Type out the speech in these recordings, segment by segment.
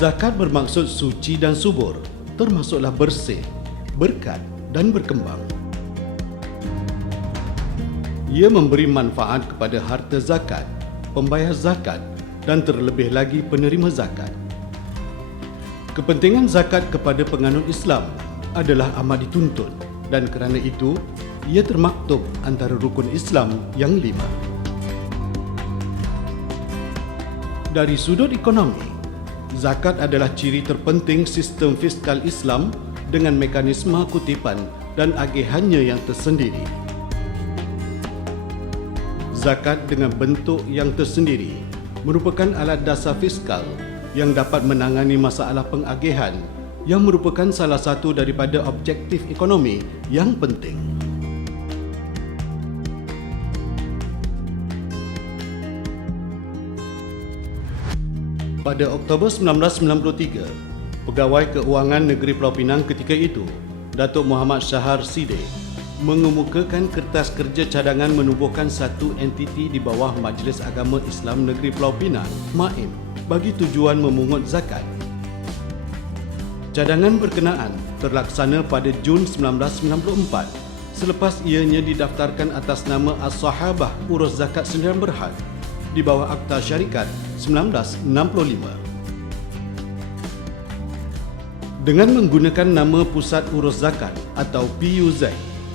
Zakat bermaksud suci dan subur, termasuklah bersih, berkat dan berkembang. Ia memberi manfaat kepada harta zakat, pembayar zakat dan terlebih lagi penerima zakat. Kepentingan zakat kepada penganut Islam adalah amat dituntut dan kerana itu, ia termaktub antara rukun Islam yang 5. Dari sudut ekonomi, zakat adalah ciri terpenting sistem fiskal Islam dengan mekanisme kutipan dan agihannya yang tersendiri. Zakat dengan bentuk yang tersendiri merupakan alat dasar fiskal yang dapat menangani masalah pengagihan yang merupakan salah satu daripada objektif ekonomi yang penting. Pada Oktober 1993, Pegawai Keuangan Negeri Pulau Pinang ketika itu, Datuk Muhammad Shahar Siddiq, mengemukakan kertas kerja cadangan menubuhkan satu entiti di bawah Majlis Agama Islam Negeri Pulau Pinang, MAIM, bagi tujuan memungut zakat. Cadangan berkenaan terlaksana pada Jun 1994 selepas ianya didaftarkan atas nama As-Sahabah Urus Zakat Sendirian Berhad di bawah Akta Syarikat 1965. Dengan menggunakan nama Pusat Urus Zakat atau PUZ,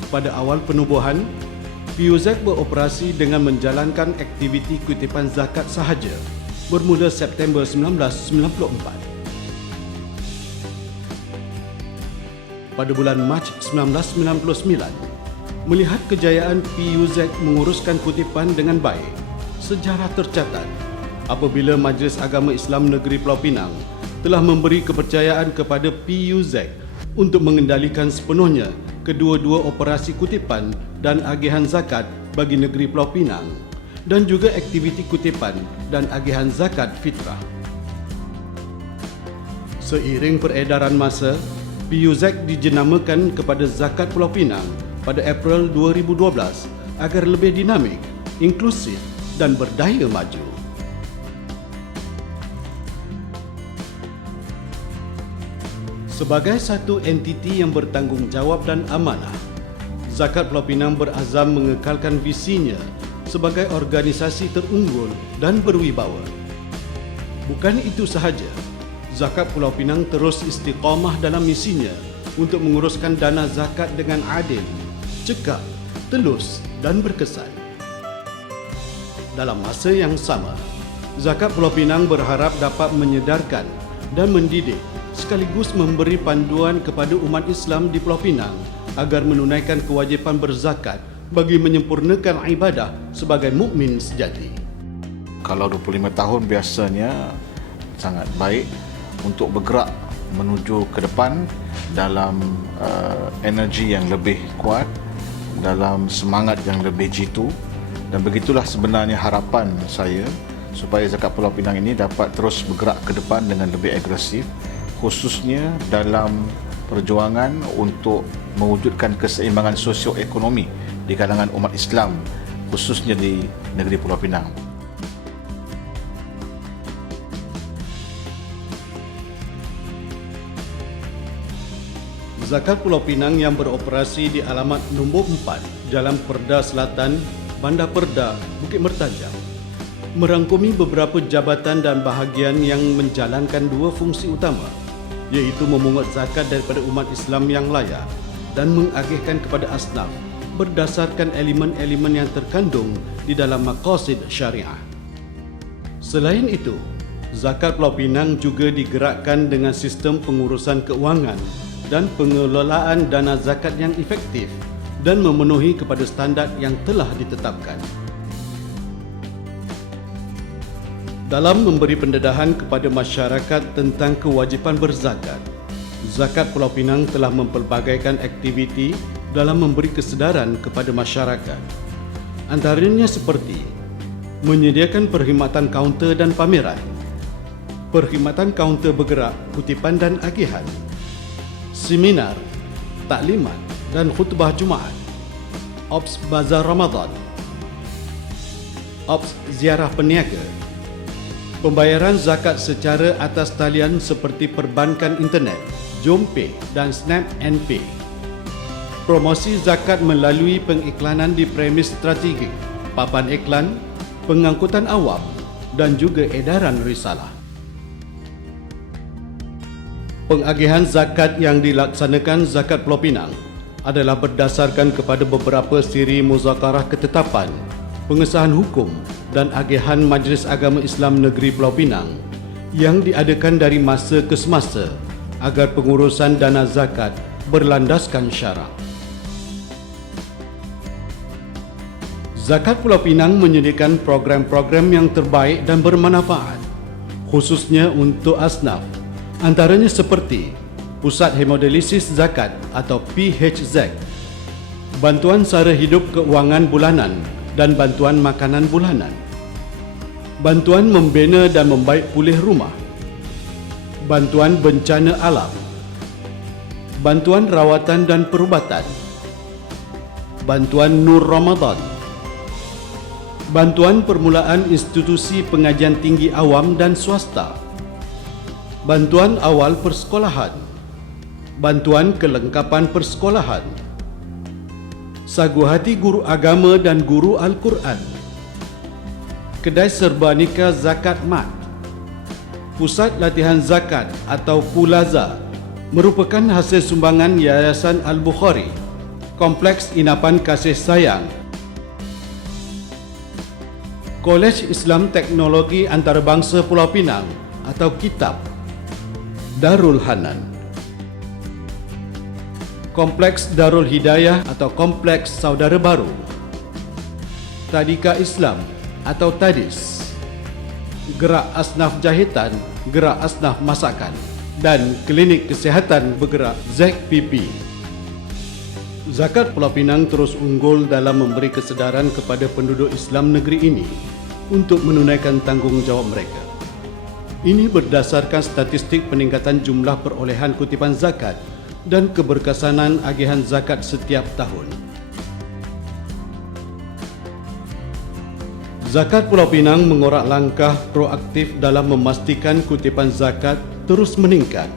pada awal penubuhan, PUZ beroperasi dengan menjalankan aktiviti kutipan zakat sahaja bermula September 1994. Pada bulan Mac 1999, melihat kejayaan PUZ menguruskan kutipan dengan baik, sejarah tercatat apabila Majlis Agama Islam Negeri Pulau Pinang telah memberi kepercayaan kepada PUZ untuk mengendalikan sepenuhnya kedua-dua operasi kutipan dan agihan zakat bagi negeri Pulau Pinang dan juga aktiviti kutipan dan agihan zakat fitrah. Seiring peredaran masa, PUZ dijenamakan kepada Zakat Pulau Pinang pada April 2012 agar lebih dinamik, inklusif dan berdaya maju. Sebagai satu entiti yang bertanggungjawab dan amanah, Zakat Pulau Pinang berazam mengekalkan visinya sebagai organisasi terunggul dan berwibawa. Bukan itu sahaja, Zakat Pulau Pinang terus istiqamah dalam misinya untuk menguruskan dana zakat dengan adil, cekap, telus dan berkesan. Dalam masa yang sama, Zakat Pulau Pinang berharap dapat menyedarkan dan mendidik sekaligus memberi panduan kepada umat Islam di Pulau Pinang agar menunaikan kewajipan berzakat bagi menyempurnakan ibadah sebagai mukmin sejati. Kalau 25 tahun biasanya sangat baik untuk bergerak menuju ke depan dalam energi yang lebih kuat, dalam semangat yang lebih jitu, dan begitulah sebenarnya harapan saya supaya Zakat Pulau Pinang ini dapat terus bergerak ke depan dengan lebih agresif, khususnya dalam perjuangan untuk mewujudkan keseimbangan sosioekonomi di kalangan umat Islam, khususnya di negeri Pulau Pinang. Zakat Pulau Pinang yang beroperasi di alamat nombor 4 Jalan Perda Selatan, Bandar Perda, Bukit Mertajam, merangkumi beberapa jabatan dan bahagian yang menjalankan dua fungsi utama, iaitu memungut zakat daripada umat Islam yang layak dan mengagihkan kepada asnaf berdasarkan elemen-elemen yang terkandung di dalam maqasid syariah. Selain itu, Zakat Pulau Pinang juga digerakkan dengan sistem pengurusan keuangan dan pengelolaan dana zakat yang efektif dan memenuhi kepada standard yang telah ditetapkan. Dalam memberi pendedahan kepada masyarakat tentang kewajipan berzakat, Zakat Pulau Pinang telah mempelbagaikan aktiviti dalam memberi kesedaran kepada masyarakat. Antaranya seperti menyediakan perkhidmatan kaunter dan pameran, perkhidmatan kaunter bergerak, kutipan dan agihan, seminar, taklimat dan khutbah Jumaat, Ops Bazar Ramadan, Ops Ziarah Peniaga, Pembayaran zakat secara atas talian seperti perbankan internet, JomPay dan Snap and Pay. Promosi zakat melalui pengiklanan di premis strategik, papan iklan, pengangkutan awam dan juga edaran risalah. Pengagihan zakat yang dilaksanakan Zakat Pulau Pinang adalah berdasarkan kepada beberapa siri muzakarah ketetapan, pengesahan hukum dan agihan Majlis Agama Islam Negeri Pulau Pinang yang diadakan dari masa ke semasa agar pengurusan dana zakat berlandaskan syarak. Zakat Pulau Pinang menyediakan program-program yang terbaik dan bermanfaat, khususnya untuk asnaf, antaranya seperti Pusat Hemodialisis Zakat atau PHZ, bantuan sara hidup keuangan bulanan dan bantuan makanan bulanan, bantuan membina dan membaik pulih rumah, bantuan bencana alam, bantuan rawatan dan perubatan, bantuan Nur Ramadan, bantuan permulaan institusi pengajian tinggi awam dan swasta, bantuan awal persekolahan, bantuan kelengkapan persekolahan, sagu hati guru agama dan guru Al-Quran, kedai serba nikah zakat mat, pusat latihan zakat atau Pulaza merupakan hasil sumbangan Yayasan Al-Bukhari, Kompleks Inapan Kasih Sayang, Kolej Islam Teknologi Antarabangsa Pulau Pinang atau Kitab, Darul Hanan, Kompleks Darul Hidayah atau Kompleks Saudara Baru, Tadika Islam atau Tadis, Gerak Asnaf Jahitan, Gerak Asnaf Masakan dan Klinik Kesihatan Bergerak ZPP. Zakat Pulau Pinang terus unggul dalam memberi kesedaran kepada penduduk Islam negeri ini untuk menunaikan tanggungjawab mereka. Ini berdasarkan statistik peningkatan jumlah perolehan kutipan zakat dan keberkesanan agihan zakat setiap tahun. Zakat Pulau Pinang mengorak langkah proaktif dalam memastikan kutipan zakat terus meningkat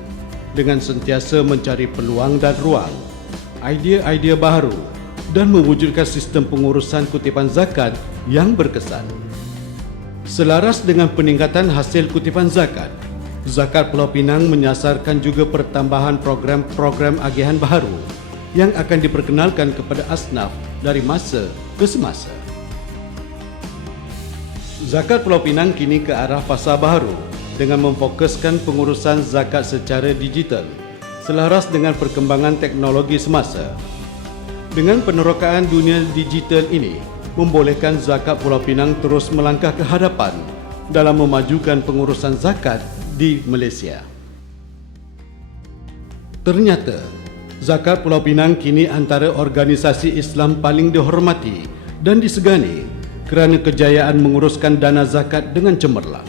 dengan sentiasa mencari peluang dan ruang, idea-idea baru dan mewujudkan sistem pengurusan kutipan zakat yang berkesan. Selaras dengan peningkatan hasil kutipan zakat, Zakat Pulau Pinang menyasarkan juga pertambahan program-program agihan baru yang akan diperkenalkan kepada asnaf dari masa ke semasa. Zakat Pulau Pinang kini ke arah fasa baru dengan memfokuskan pengurusan zakat secara digital selaras dengan perkembangan teknologi semasa. Dengan penerokaan dunia digital ini membolehkan Zakat Pulau Pinang terus melangkah ke hadapan dalam memajukan pengurusan zakat di Malaysia. Ternyata, Zakat Pulau Pinang kini antara organisasi Islam paling dihormati dan disegani kerana kejayaan menguruskan dana zakat dengan cemerlang.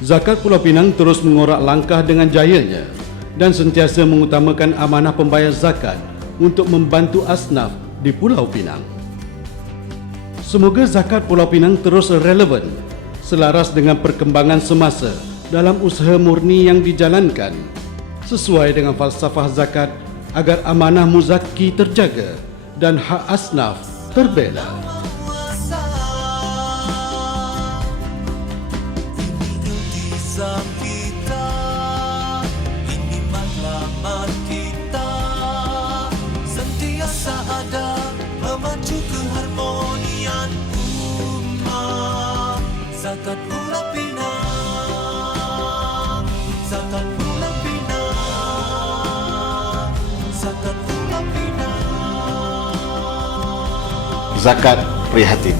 Zakat Pulau Pinang terus mengorak langkah dengan jayanya dan sentiasa mengutamakan amanah pembayar zakat untuk membantu asnaf di Pulau Pinang. Semoga Zakat Pulau Pinang terus relevan selaras dengan perkembangan semasa dalam usaha murni yang dijalankan sesuai dengan falsafah zakat agar amanah muzaki terjaga dan hak asnaf terbela. Kita, ini matlamat kita, sentiasa ada memacu keharmonian umat. Zakat Pulau Pinang, Zakat Pulau Pinang, Zakat Pulau Pinang. Zakat prihatin.